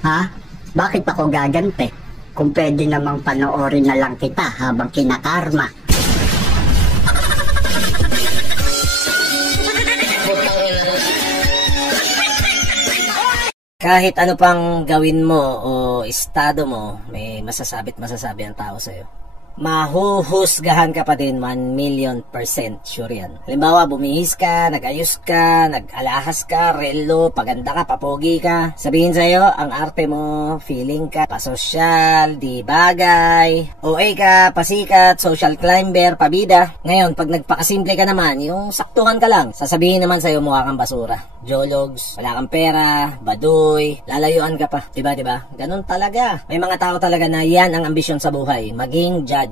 Ha? Bakit ako gaganti? Kung pwede namang panoorin na lang kita habang kinakarma. Kahit ano pang gawin mo o estado mo, may masasabi ang tao sa'yo. Mahuhusgahan ka pa din 1,000,000% sure yan. Halimbawa, bumihis ka, nag-ayos ka, nag-alahas ka, relo, paganda ka, papogi ka. Sabihin sa'yo, ang arte mo, feeling ka, pasosyal, di bagay, OA ka, pasikat, social climber, pabida. Ngayon, pag nagpakasimple ka naman, yung saktuhan ka lang, sasabihin naman sa'yo mukha kang basura. Jologs, wala kang pera, baduy, lalayuan ka pa. Diba? Ganun talaga. May mga tao talaga na yan ang ambisyon sa buhay, maging judge.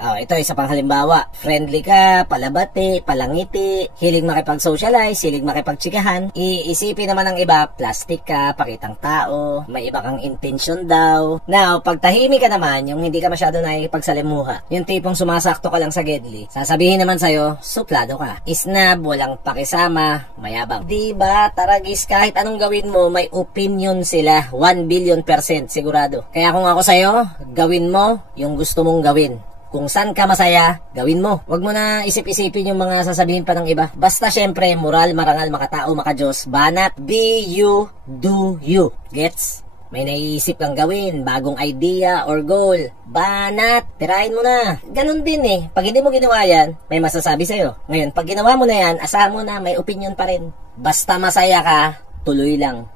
Ito isa pang halimbawa. Friendly ka, palabati, palangiti, hilig makipag-socialize, hilig makipagtsikahan. Iisipin naman ng iba, plastic ka, pakitang tao, may iba kang intention daw. Now, pag tahimik ka naman, yung hindi ka masyado nakikipagsalimuha, yung tipong sumasakto ka lang sa gedli, sasabihin naman sa'yo, suplado ka. Isnab, walang pakisama, mayabang. Diba, taragis, kahit anong gawin mo, may opinion sila. 1,000,000,000% sigurado. Kaya kung ako sa'yo, gawin mo yung gusto mong gawin. Kung saan ka masaya, gawin mo. Huwag mo na isip-isipin yung mga sasabihin pa ng iba. Basta syempre, moral, marangal, makatao, makajos, banat, be you, do you. Gets? May naiisip kang gawin, bagong idea or goal. Banat, tirahin mo na. Ganun din eh. Pag hindi mo ginawa yan, may masasabi sa'yo. Ngayon, pag ginawa mo na yan, asahan mo na may opinion pa rin. Basta masaya ka, tuloy lang.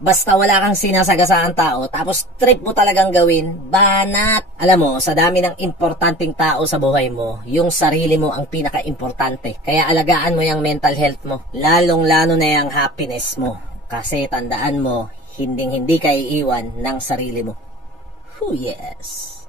Basta wala kang sinasagasaang tao, tapos trip mo talagang gawin, banat. Alam mo, sa dami ng importanteng tao sa buhay mo, yung sarili mo ang pinaka-importante. Kaya alagaan mo yung mental health mo. Lalong-lalo na yung happiness mo. Kasi tandaan mo, hinding-hindi ka iiwan ng sarili mo. Oh yes.